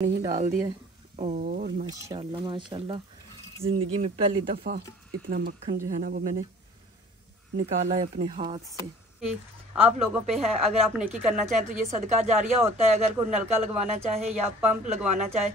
नहीं डाल दिया और माशाल्लाह माशाल्लाह ज़िंदगी में पहली दफ़ा इतना मक्खन जो है ना वो मैंने निकाला है अपने हाथ से। आप लोगों पे है, अगर आप नेकी करना चाहें तो ये सदका जारिया होता है। अगर कोई नलका लगवाना चाहे या पंप लगवाना चाहे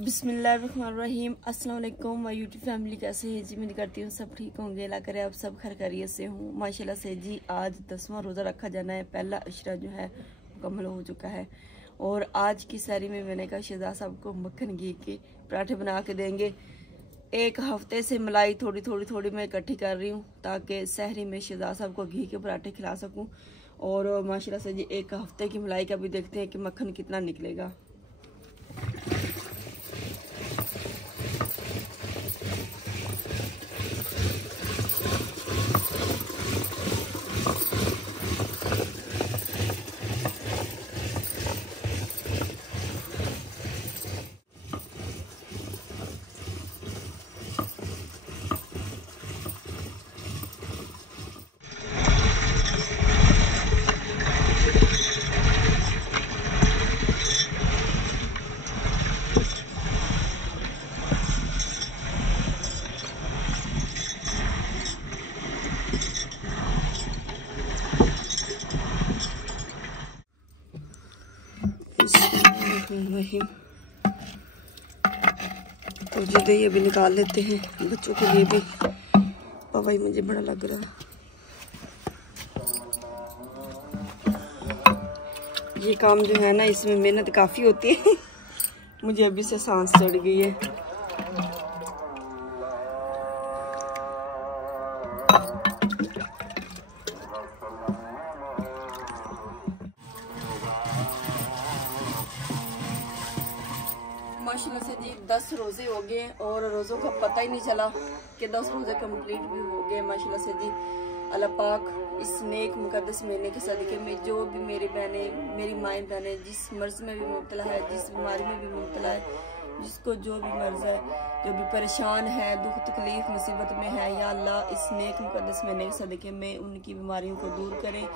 बिस्मिल्लाहिर्रहमानिर्रहीम। अस्सलाम वालेकुम माय यूट्यूब फैमिली, कैसे है जी? मैं करती हूँ सब ठीक होंगे, अल्लाह करे आप सब खैर खैरियत से हूँ माशाल्लाह से जी। आज 10वां रोज़ा रखा जाना है, पहला अशरा जो है मुकम्मल हो चुका है और आज की सारी में मैंने कहा शहजाद साहब को मक्खन घी के पराठे बना के देंगे। एक हफ्ते से मलाई थोड़ी मैं इकट्ठी कर रही हूँ ताकि सहरी में शहजाद साहब को घी के पराठे खिला सकूँ। और माशाल्लाह से जी एक हफ्ते की मलाई का भी देखते हैं कि मक्खन कितना निकलेगा। तो जी ये भी निकाल लेते हैं, बच्चों के लिए भी पवाई मुझे बड़ा लग रहा है। ये काम जो है ना इसमें मेहनत काफ़ी होती है मुझे अभी से सांस चढ़ गई है। माशाल्लाह से जी 10 रोज़े हो गए और रोज़ों का पता ही नहीं चला कि 10 रोज़े कंप्लीट भी हो गए माशाल्लाह से जी। अल्लाह पाक इस नेक मुकद्दस महीने के सदक़े में जो भी मेरी बहनें, मेरी माएँ बहनें जिस मर्ज़ में भी मुब्तला है, जिस बीमारी में भी मुब्तला है, जिसको जो भी मर्ज़ है, जो भी परेशान है, दुख तकलीफ़ मुसीबत में है, या अल्लाह इस नेक मुकद्दस महीने के सदक़े में उनकी बीमारियों को दूर करें,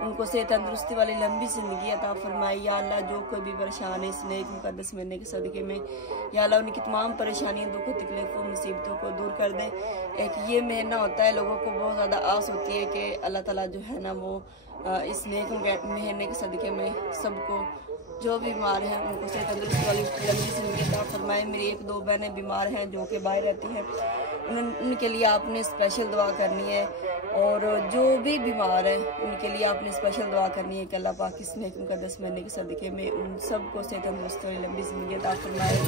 उनको सेहत तंदुरुस्ती वाली लंबी ज़िंदगी अता फरमाए। या अल्लाह जो कोई भी परेशान है इस नेक मुकद्दस महीने के सदक़े में, या अल्लाह उनकी तमाम परेशानियों, दुख तकलीफ़ों, मुसीबतों को दूर कर दे। एक ये महीना होता है, लोगों को बहुत ज़्यादा आस होती है कि अल्लाह ताला जो है ना वो इस नेक महीने के सदक़े में सबको जो बीमार हैं उनको से तंदुरुस्ती वाली लंबी ज़िंदगी अता फरमाए। मेरी 1-2 बहनें बीमार हैं जो कि बाहर रहती हैं, उनके लिए आपने स्पेशल दुआ करनी है। और जो भी बीमार हैं उनके लिए आपने स्पेशल दुआ करनी है कि अल्लाह पाक इस नेक मुक़द्दस महीने के सदक़े में उन सबको से तंदुरुस्ती वाली लंबी ज़िंदगी अता फरमाए।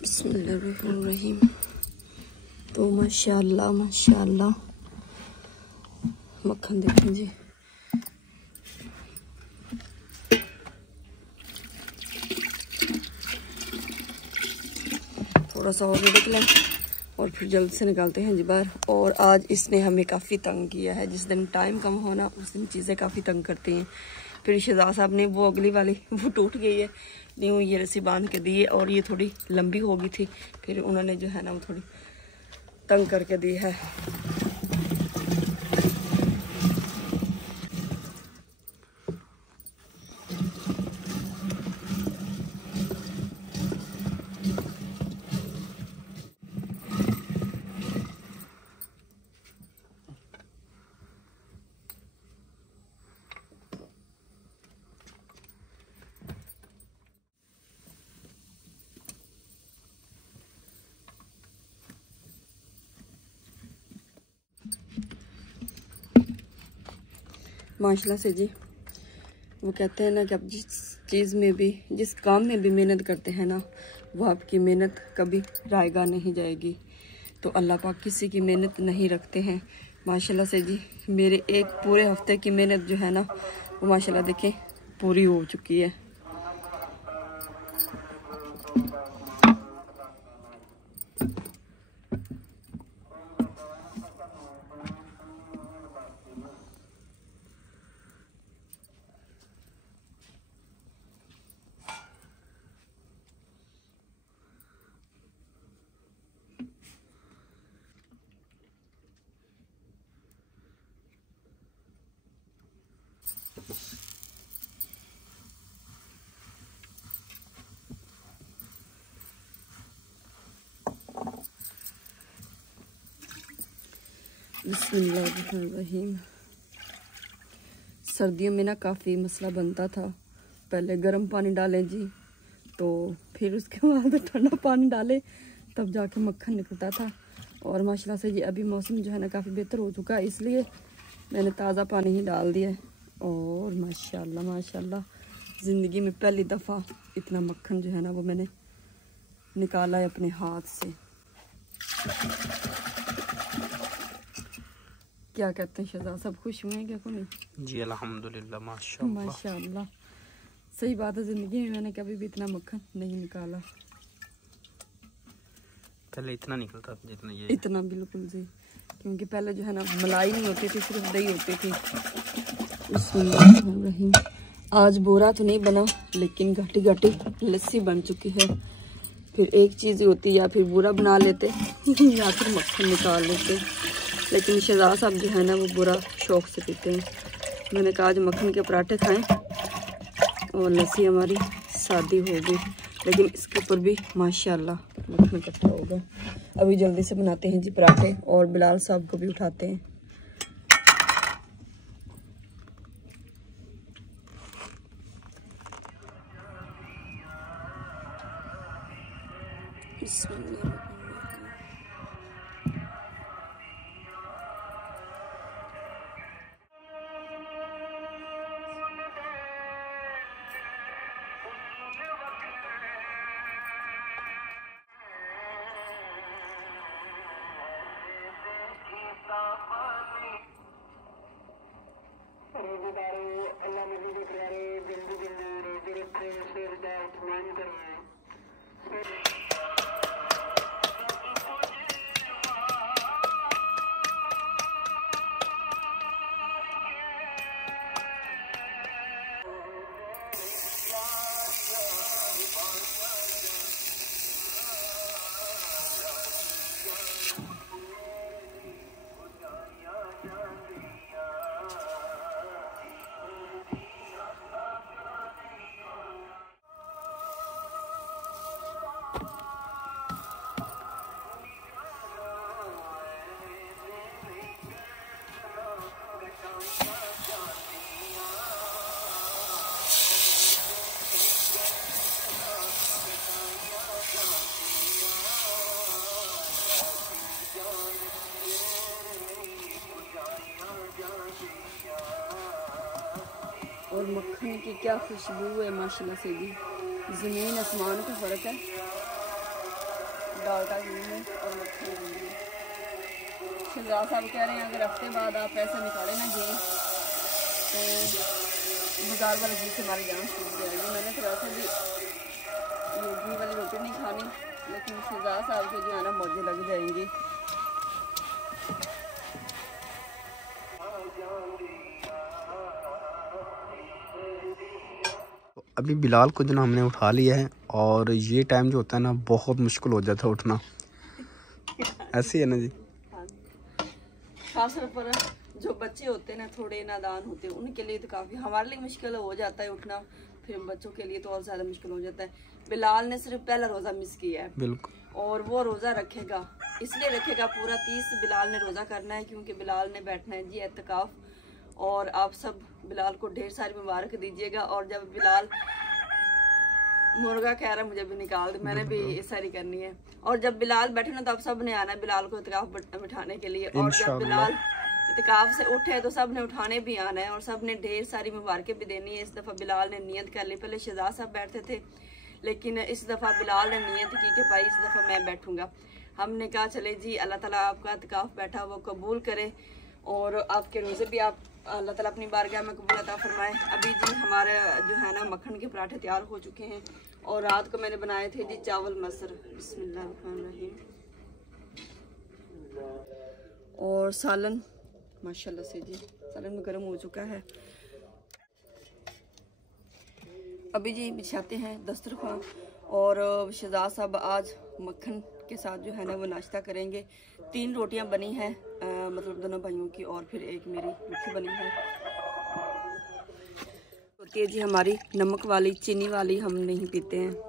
बिस्मिल्लाहिर्रहमानिर्रहीम। तो माशाअल्लाह माशाअल्लाह मक्खन देखें जी, थोड़ा सा और निकला और फिर जल्द से निकालते हैं जी बाहर। और आज इसने हमें काफ़ी तंग किया है। जिस दिन टाइम कम होना उस दिन चीज़ें काफ़ी तंग करती हैं। फिर शहजाद साहब ने वो अगली वाली वो टूट गई है, न्यू ये रस्सी बांध के दी है और ये थोड़ी लंबी हो गई थी, फिर उन्होंने जो है ना वो थोड़ी तंग करके दी है। माशाल्लाह से जी, वो कहते हैं ना कि आप जिस चीज़ में भी जिस काम में भी मेहनत करते हैं ना, वो आपकी मेहनत कभी रायगा नहीं जाएगी। तो अल्लाह पाक किसी की मेहनत नहीं रखते हैं। माशाल्लाह से जी, मेरे एक पूरे हफ्ते की मेहनत जो है ना वो माशाल्लाह देखें पूरी हो चुकी है। बिस्मिल्लाहिर्रहमानिर्रहीम। सर्दियों में ना काफ़ी मसला बनता था, पहले गर्म पानी डालें जी, तो फिर उसके बाद ठंडा पानी डालें, तब जाके मक्खन निकलता था। और माशाल्लाह से जी अभी मौसम जो है ना काफ़ी बेहतर हो चुका है, इसलिए मैंने ताज़ा पानी ही डाल दिया है। और माशाल्लाह माशाल्लाह ज़िंदगी में पहली दफ़ा इतना मक्खन जो है ना वो मैंने निकाला है अपने हाथ से। क्या कहते हैं शहजाद, सब खुश हुए हैं क्या को नहीं? जी अल्हम्दुलिल्लाह माशाल्लाह माशाल्लाह। सही बात है, ज़िंदगी में मैंने कभी भी इतना मक्खन नहीं निकाला। पहले इतना निकलता था जितना ये, इतना बिल्कुल जी, क्योंकि पहले जो है ना मलाई नहीं होती थी, सिर्फ दही होती थी। बिस्मिल्लाहिर्रहमानिर्रहीम। आज बोरा तो नहीं बना, लेकिन घाटी घाटी लस्सी बन चुकी है। फिर एक चीज़ होती या फिर बुरा बना लेते या फिर मक्खन निकाल लेते, लेकिन शहजाद साहब जो है ना वो बुरा शौक से पीते हैं। मैंने कहा आज मक्खन के पराठे खाएं, और लस्सी हमारी शादी हो गई, लेकिन इसके ऊपर भी माशाल्लाह मक्खन इकट्ठा होगा। अभी जल्दी से बनाते हैं जी पराठे और बिलाल साहब को भी उठाते हैं। और मक्खन की क्या खुशबू है माशाल्लाह से भी, ज़मीन आसमान का फ़र्क है। डालडा घी में और मक्खन घी में। शहजाद साहब कह रहे हैं अगर हफ्ते बाद आप पैसे निकाले ना घी तो बाजार वाले घी से हमारी जान छूट जाएगी। मैंने तो वैसे भी ये घी वाली रोटी नहीं खानी, लेकिन शहजाद साहब के जो है ना मौजे लग जाएंगी। अभी बिलाल को जो ना हमने उठा लिया है, और ये टाइम जो होता है ना बहुत मुश्किल हो जाता है उठना। ऐसे ही है ना जी। खासतौर पर जो बच्चे होते हैं ना थोड़े नादान होते हैं उनके लिए तो काफ़ी, हमारे लिए मुश्किल हो जाता है उठना, फिर बच्चों के लिए तो और ज़्यादा मुश्किल हो जाता है। बिलाल ने सिर्फ पहला रोज़ा मिस किया है, बिल्कुल, और वो रोज़ा रखेगा, इसलिए रखेगा पूरा 30 बिलाल ने रोज़ा करना है, क्योंकि बिलाल ने बैठना है जी एतकाफ। और आप सब बिलाल को ढेर सारी मुबारक दीजिएगा। और जब बिलाल मुर्गा कह रहा है मुझे भी निकाल दे, मैंने भी सारी करनी है। और जब बिलाल बैठे ना तो आप सब ने आना है बिलाल को इत्काफ बिठाने के लिए। और जब बिलाल इत्काफ से उठे तो सब ने उठाने भी आना है और सब ने ढेर सारी मुबारकें भी देनी है। इस दफ़ा बिलाल ने नियत कर ली, पहले शहजाद साहब बैठते थे, लेकिन इस दफ़ा बिलाल ने नियत की कि भाई इस दफ़ा मैं बैठूंगा। हमने कहा चले जी अल्लाह ताला आपका इत्काफ बैठा वो कबूल करे और आपके रोज़े भी आप अल्लाह ताला अपनी बारगाह में कबूल अता फरमाए। अभी जी हमारे जो है ना मक्खन के पराठे तैयार हो चुके हैं और रात को मैंने बनाए थे जी चावल मसर, बिस्मिल्लाहिर्रहमानिर्रहीम, और सालन माशाल्लाह से जी सालन में गर्म हो चुका है। अभी जी बिछाते हैं दस्तरखान और शहजाद साहब आज मक्खन के साथ जो है ना वो नाश्ता करेंगे। 3 रोटियां बनी हैं, मतलब दोनों भाइयों की, और फिर एक मेरी रुखी बनी है। होती है जी हमारी नमक वाली, चीनी वाली हम नहीं पीते हैं।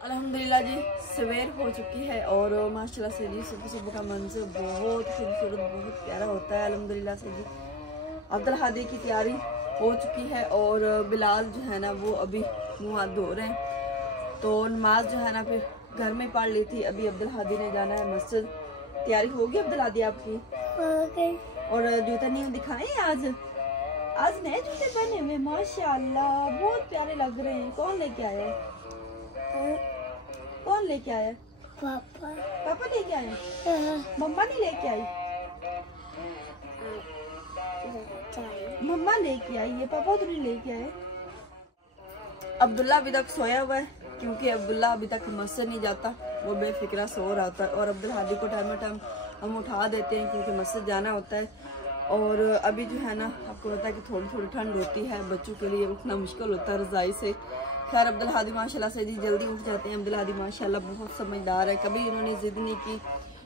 अल्हम्दुलिल्लाह जी सवेर हो चुकी है और माशाल्लाह से जी सुबह सुबह का मंजर बहुत खूबसूरत बहुत प्यारा होता है। अल्हम्दुलिल्लाह से जी अब्दुल हादी की तैयारी हो चुकी है और बिलाल जो है ना वो अभी मुँह हाथ धो रहे हैं, तो नमाज जो है ना फिर घर में पढ़ ली थी। अभी अब्दुल हादी ने जाना है मस्जिद। तैयारी होगी अब्दुल हादी आपकी? और जूते नहीं दिखाए आज नए जूते पहने हुए माशाल्लाह बहुत प्यारे लग रहे हैं। कौन लेके आया? कौन लेके आया? पापा। पापा लेके आए? मम्मा नहीं लेके आई? मम्मा लेके आई है, पापा तो नहीं लेके आए। अब्दुल्ला अभी तक सोया हुआ है क्योंकि अब्दुल्ला अभी तक मस्जिद नहीं जाता, वो बेफिक्रा सो रहा होता है। और अब्दुल हादी को टाइम टाइम हम उठा देते हैं क्योंकि मस्जिद जाना होता है। और अभी जो है ना, आपको पता है कि थोड़ी थोड़ी ठंड होती है, बच्चों के लिए उठना मुश्किल होता है रज़ाई से। खैर अब्दुल हादी माशाल्लाह से जी जल्दी उठ जाते हैं। अब्दुल हादी माशाल्लाह बहुत समझदार है, कभी इन्होंने ज़िद नहीं की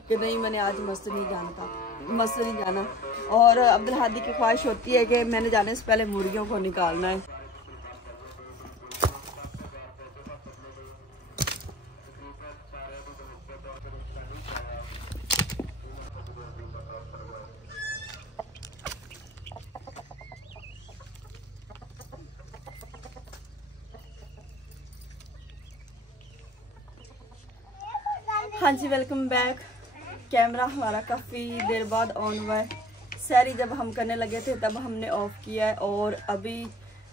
कि नहीं मैंने आज मस्जिद नहीं जाना। और अब्दुल हादी की ख्वाहिश होती है कि मैंने जाने से पहले मुर्गियों को निकालना है। हाँ जी, वेलकम बैक। कैमरा हमारा काफ़ी देर बाद ऑन हुआ है। सैरी जब हम करने लगे थे तब हमने ऑफ किया है। और अभी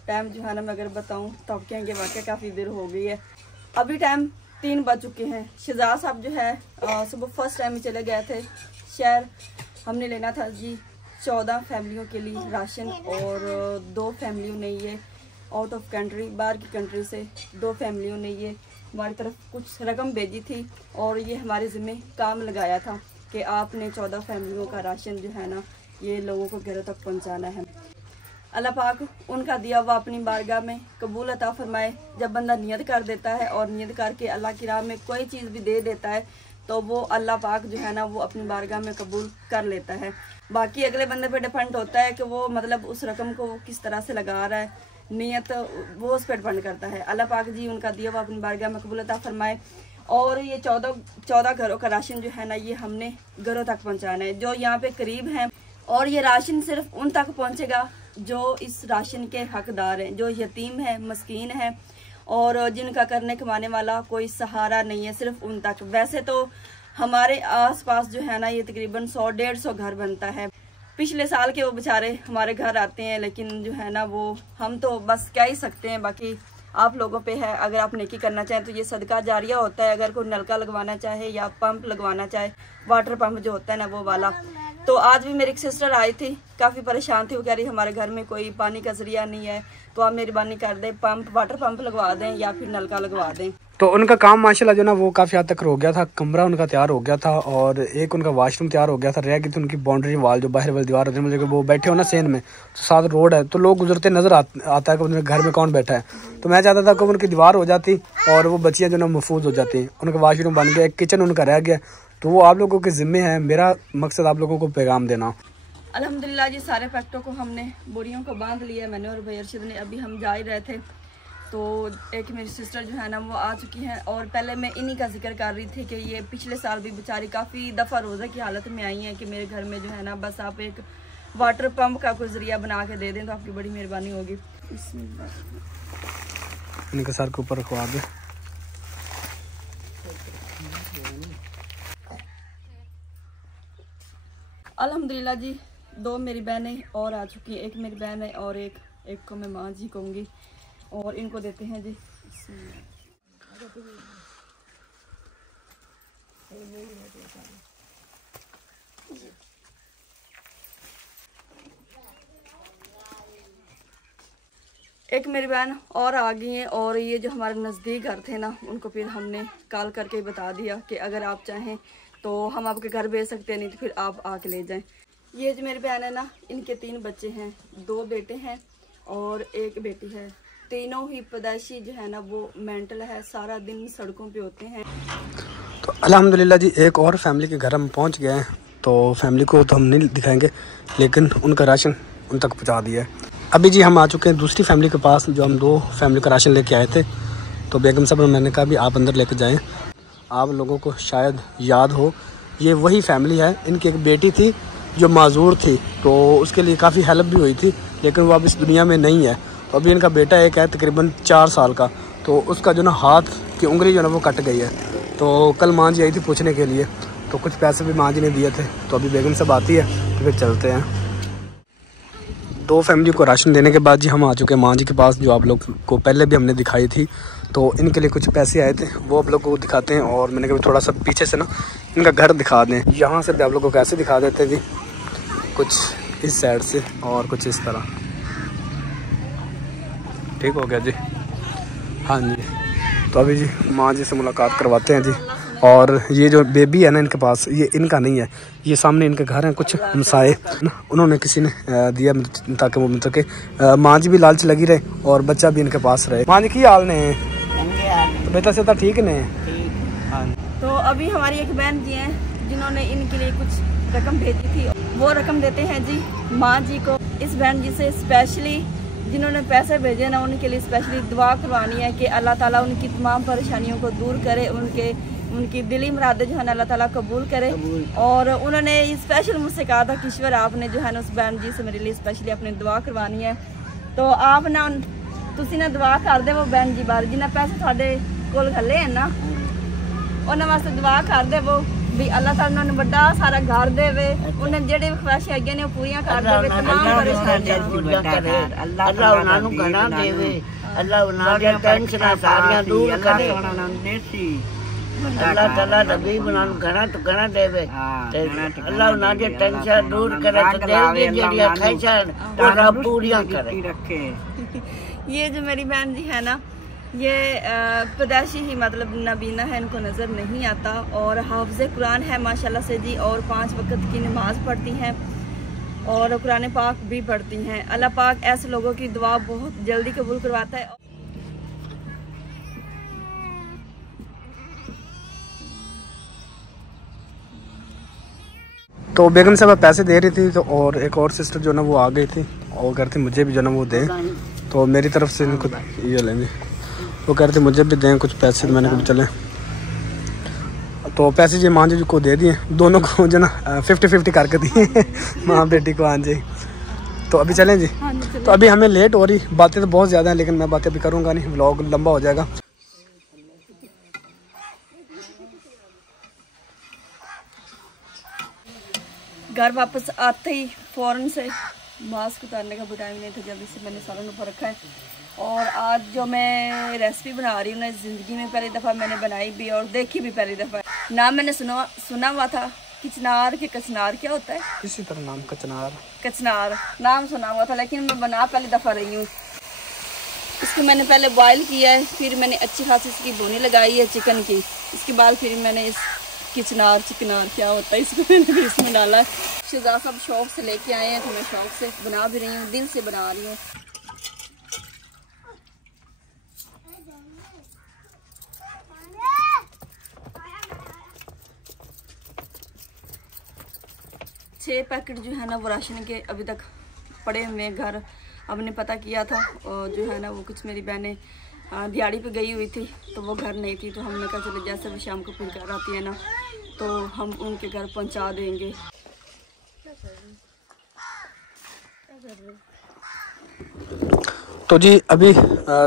टाइम जो है ना, मैं अगर बताऊँ तो आप कहेंगे वाकई काफ़ी देर हो गई है। अभी टाइम 3 बज चुके हैं। शहजाद साहब जो है सुबह फर्स्ट टाइम ही चले गए थे शहर। हमने लेना था जी 14 फैमिलियों के लिए राशन, और 2 फैमिलियों ने ये आउट ऑफ कंट्री, बाहर की कंट्री से 2 फैमिलियों ने ये हमारी तरफ कुछ रकम भेजी थी। और ये हमारे ज़िम्मे काम लगाया था कि आपने 14 फैमिलियों का राशन जो है ना, ये लोगों को घरों तक पहुंचाना है। अल्लाह पाक उनका दिया हुआ अपनी बारगाह में कबूल अता फरमाए। जब बंदा नियत कर देता है और नियत करके अल्लाह की राह में कोई चीज़ भी दे देता है तो वो अल्लाह पाक जो है ना, वो अपनी बारगाह में कबूल कर लेता है। बाकी अगले बंदे पे डिपेंड होता है कि वो मतलब उस रकम को वो किस तरह से लगा रहा है, नियत वो उस पर डिपेंड करता है। अल्लाह पाक जी उनका दिया हुआ अपनी बारगाह में कबूल अता फरमाए। और ये 14 घरों का राशन जो है ना, ये हमने घरों तक पहुंचाना है जो यहाँ पे करीब हैं। और ये राशन सिर्फ उन तक पहुंचेगा जो इस राशन के हकदार हैं, जो यतीम है, मस्कीन है और जिनका करने कमाने वाला कोई सहारा नहीं है, सिर्फ उन तक। वैसे तो हमारे आसपास जो है ना, ये तकरीबन 100-150 घर बनता है। पिछले साल के वो बेचारे हमारे घर आते हैं, लेकिन जो है ना, वो हम तो बस क्या ही सकते हैं, बाकी आप लोगों पे है। अगर आप नेकी करना चाहें तो ये सदका जारिया होता है। अगर कोई नलका लगवाना चाहे या पंप लगवाना चाहे, वाटर पंप जो होता है ना वो वाला। तो आज भी मेरी एक सिस्टर आई थी, काफ़ी परेशान थी। वो कह रही हमारे घर में कोई पानी का जरिया नहीं है, तो आप मेहरबानी कर दें, वाटर पंप लगवा दें या फिर नलका लगवा दें। तो उनका काम माशाल्लाह जो ना वो काफ़ी हद तक हो गया था। कमरा उनका तैयार हो गया था और एक उनका वाशरूम तैयार हो गया था। रह गई थी उनकी बाउंड्री वाल, जो बाहर वाली दीवार होती है। मुझे वो बैठे हो ना सेन में, तो साथ रोड है, तो लोग गुजरते नजर आता है कि उनके घर में कौन बैठा है। तो मैं चाहता था कि उनकी दीवार हो जाती और वो बच्चियाँ जो ना महफूज हो जाती। उनका वाशरूम बन गया, एक किचन उनका रह गया। तो वो आप लोगों के ज़िम्मे है। मेरा मकसद आप लोगों को पैगाम देना। अल्हम्दुलिल्लाह जी, सारे पैकेटों को हमने बोरियों को बांध लिया, मैंने और भाई अरशद ने। अभी हम जा ही रहे थे तो एक मेरी सिस्टर जो है ना, वो आ चुकी हैं। और पहले मैं इन्हीं का जिक्र कर रही थी कि ये पिछले साल भी बेचारी काफ़ी दफ़ा रोज़ा की हालत में आई हैं कि मेरे घर में जो है ना, बस आप एक वाटर पंप का कोई ज़रिया बना के दे दें तो आपकी बड़ी मेहरबानी होगी। इनके सर के ऊपर रखवा दे। अल्हम्दुलिल्लाह जी, 2 मेरी बहनें और आ चुकी हैं। एक मेरी बहन है और एक को मैं माँ जी कहूँगी। और इनको देते हैं जी। एक मेरी बहन और आ गई हैं। और ये जो हमारे नज़दीक घर थे ना, उनको फिर हमने कॉल करके बता दिया कि अगर आप चाहें तो हम आपके घर भेज सकते हैं, नहीं तो फिर आप आके ले जाएं। ये जो मेरी बहन है ना, इनके 3 बच्चे हैं, 2 बेटे हैं और 1 बेटी है। तीनों ही पैदाइशी जो है ना, वो मेंटल है, सारा दिन सड़कों पे होते हैं। तो अल्हम्दुलिल्लाह जी, एक और फैमिली के घर हम पहुंच गए हैं। तो फैमिली को तो हम नहीं दिखाएंगे, लेकिन उनका राशन उन तक पहुंचा दिया है। अभी जी हम आ चुके हैं दूसरी फैमिली के पास, जो हम 2 फैमिली का राशन लेके आए थे। तो बेगम साहब ने मैंने कहा भी आप अंदर लेके जाएँ। आप लोगों को शायद याद हो, ये वही फैमिली है। इनकी एक बेटी थी जो माजूर थी, तो उसके लिए काफ़ी हेल्प भी हुई थी, लेकिन वो अब इस दुनिया में नहीं है। तो अभी इनका बेटा एक है तकरीबन 4 साल का, तो उसका जो ना हाथ की उंगली जो ना वो कट गई है। तो कल माँ जी आई थी पूछने के लिए, तो कुछ पैसे भी माँ जी ने दिए थे। तो अभी बेगम साहब आती है तो फिर चलते हैं। 2 फैमिली को राशन देने के बाद जी हम आ चुके हैं माँ जी के पास, जो आप लोग को पहले भी हमने दिखाई थी। तो इनके लिए कुछ पैसे आए थे, वो आप लोग को दिखाते हैं। और मैंने कभी थोड़ा सा पीछे से ना इनका घर दिखा दें, यहाँ से भी आप लोग को कैसे दिखा देते जी, कुछ इस साइड से और कुछ इस तरह। ठीक हो गया जी। हाँ जी, तो अभी जी माँ जी से मुलाकात करवाते हैं जी। और ये जो बेबी है ना इनके पास, ये इनका नहीं है, ये सामने इनके घर हैं कुछ हमसाए ना, उन्होंने किसी ने दिया ताकि वो मतलब के माँ जी भी लालच लगी रहे और बच्चा भी इनके पास रहे। माँ जी की हाल ने तो बेटा से ठीक ने। हाँ, तो अभी हमारी एक बहन जी हैं जिन्होंने इनके लिए कुछ रकम भेजी थी, वो रकम देते हैं जी माँ जी को। इस बहन जी से स्पेशली जिन्होंने पैसे भेजे ना, उनके लिए स्पेशली दुआ करवानी है कि अल्लाह ताला उनकी तमाम परेशानियों को दूर करे, उनकी दिली मुरादें जो है ना अल्लाह ताला कबूल करे। और उन्होंने स्पेशल मुझसे कहा था कि ईश्वर आपने जो है ना उस बहन जी से मेरे लिए स्पेशली अपनी दुआ करवानी है। तो आप ना तुसी ना दुआ कर दे वो बहन जी बारे, जिन्हें पैसे थोड़े कोल घले हैं ना, उन्होंने वास्ते दुआ कर दे वो भी अल्लाह ताला उन्हें बड़ा सारा घर देवे, उन्हें जेडे ख्वाहिशां है ने पूरियां कर देवे, तमाम परेशानियां पूरा करे। अल्लाह उन्हां नु घना देवे, अल्लाह उन्हां दी टेंशनां सारियां दूर करे। अल्लाह ताला नबी उन्हां नु घना तो घना देवे ते अल्लाह उन्हां दी टेंशन दूर करे ते दिल दी जेड़ियां ख्वाहिशां वो रब पूरियां करे। ये जो मेरी बहन जी है ना, ये पैदाइशी ही मतलब नबीना है, इनको नज़र नहीं आता और हाफ़िज़ कुरान है माशाल्लाह से जी, और 5 वक्त की नमाज़ पढ़ती हैं और कुरान पाक भी पढ़ती हैं। अल्लाह पाक ऐसे लोगों की दुआ बहुत जल्दी कबूल करवाता है। तो बेगम साहब पैसे दे रही थी, तो और एक और सिस्टर जो ना वो आ गई थी और कहती मुझे भी जो ना वो दें, तो मेरी तरफ से इनको ये लेंगे, वो कह रहे थे मुझे भी दें कुछ पैसे, तो मैंने कहा चलें। तो पैसे जी माँ जी को दे दिए, दोनों को जो ना 50-50 करके दिए माँ बेटी को। हाँ जी, तो अभी चलें जी। तो अभी हमें लेट हो रही, बातें तो बहुत ज़्यादा हैं लेकिन मैं बातें अभी करूँगा नहीं, व्लॉग लंबा हो जाएगा। घर वापस आते ही फ़ौरन से मास्क उतारने का भी टाइम नहीं था, जल्दी से मैंने सालन ऊपर रखा है। और आज जो मैं रेसिपी बना रही हूँ ना, ज़िंदगी में पहली दफ़ा मैंने बनाई भी और देखी भी पहली दफ़ा। नाम मैंने सुना हुआ था किचनार के, कचनार क्या होता है किसी तरह नाम कचनार नाम सुना हुआ था, लेकिन मैं बना पहली दफ़ा रही हूँ। इसको मैंने पहले बॉयल किया है, फिर मैंने अच्छी खासी इसकी भुनी लगाई है चिकन की, इसके बाद फिर मैंने इस चिकनार क्या होता है इसको मैंने भी इसमें डाला। शहजाद साहब शौक से लेके आए हैं तो मैं शौक से बना भी रही हूँ, दिल से बना रही हूँ। छह पैकेट जो है ना वो राशन के अभी तक पड़े हुए हैं घर। अब ने पता किया था और जो है ना वो कुछ मेरी बहनें दिहाड़ी पे गई हुई थी तो वो घर नहीं थी, तो हमने कहा चलो जैसे भी शाम को फिर घर आती है ना तो हम उनके घर पहुंचा देंगे। तो जी अभी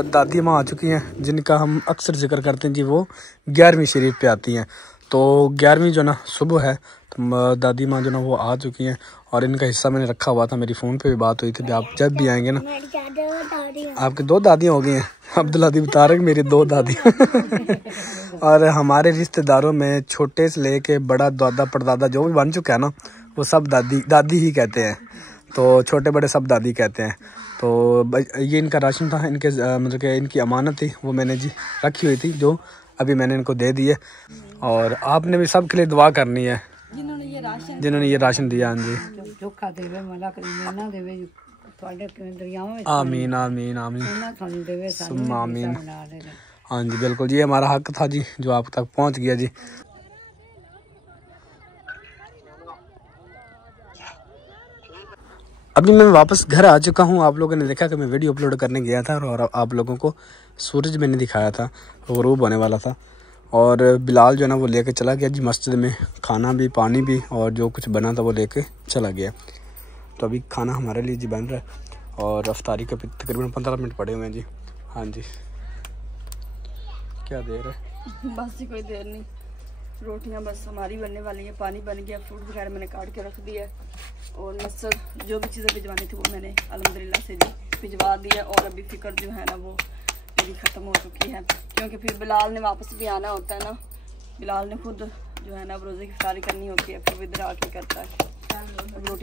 दादी माँ आ चुकी हैं जिनका हम अक्सर जिक्र करते हैं जी, वो 11वीं शरीफ पे आती हैं। तो 11वीं जो ना सुबह है, तो दादी माँ जो ना वो आ चुकी हैं और इनका हिस्सा मैंने रखा हुआ था, मेरी फ़ोन पे भी बात हुई थी, आप जब भी आएंगे ना। आपकी 2 दादियाँ हो गई हैं, अब्दुल अदीब तारक मेरी 2 दादियाँ और हमारे रिश्तेदारों में छोटे से लेके बड़ा दादा परदादा जो भी बन चुका है ना, वो सब दादी ही कहते हैं। तो छोटे बड़े सब दादी कहते हैं। तो ये इनका राशन था, इनके मतलब कि इनकी अमानत थी, वो मैंने जी रखी हुई थी, जो अभी मैंने इनको दे दी है। और आपने भी सब के लिए दुआ करनी है जिन्होंने ये राशन दिया। हाँ जी, आमीन आमीन आमीन आमीन। हाँ जी बिल्कुल जी, हमारा हक था जी जो आप तक पहुंच गया जी। अभी मैं वापस घर आ चुका हूँ। आप लोगों ने देखा कि मैं वीडियो अपलोड करने गया था और आप लोगों को सूरज मैंने दिखाया था, ग़ुरूब होने वाला था। और बिलाल जो है ना वो लेके चला गया जी मस्जिद में, खाना भी पानी भी और जो कुछ बना था वो लेके चला गया। तो अभी खाना हमारे लिए जी बन रहा है और अफ्तारी के तकरीबन 15 मिनट पड़े हुए हैं जी। हाँ जी, क्या देर है? बस जी कोई देर नहीं, रोटियां बस हमारी बनने वाली हैं, पानी बन गया, फ्रूट वगैरह मैंने काट के रख दिया है। और मसद जो भी चीज़ें भिजवानी थी वो मैंने अल्हम्दुलिल्लाह से जी भिजवा दी है। और अभी फ़िक्र जो है ना वो मेरी ख़त्म हो चुकी है, क्योंकि फिर बिलाल ने वापस भी आना होता है ना। बिलाल ने खुद जो है ना रोज़े की इफ्तारी करनी होती है, फिर वो इधर आके करता है। रोटी